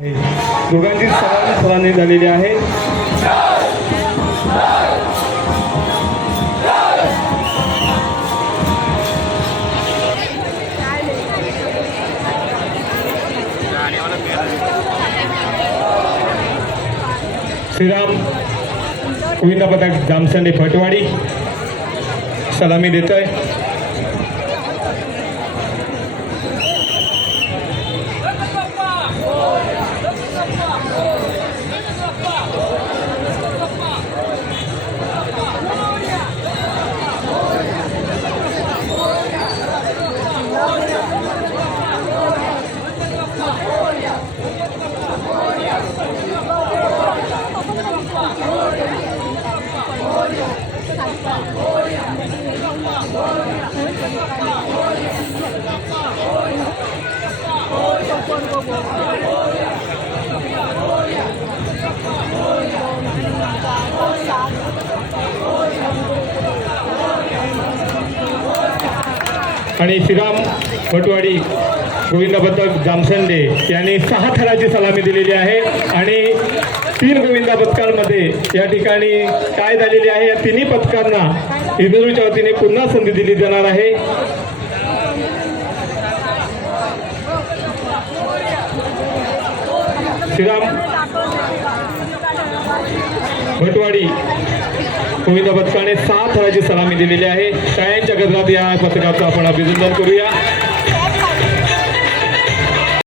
दोघांची समान सरांनी झालेली आहे. श्रीराम गोविंदा पथक जामसंडे फटवाडी सलामी देत आहे. आणि श्रीराम फटवाडी गोविंदा पथक जामसंडे यांनी 6 थराची सलामी दिलेली आहे. आणि 3 गोविंदा पथकांमध्ये या ठिकाणी काय झालेली आहे, या तिन्ही पथकांना इंदूरच्या वतीने पुन्हा संधी दिली जाणार आहे. श्रीराम भटवाडी गोविंदा पथकाने 6 थराची सलामी दिलेली आहे. शाळांच्या गजरात या पथकाचं आपण अभिनंदन करूया.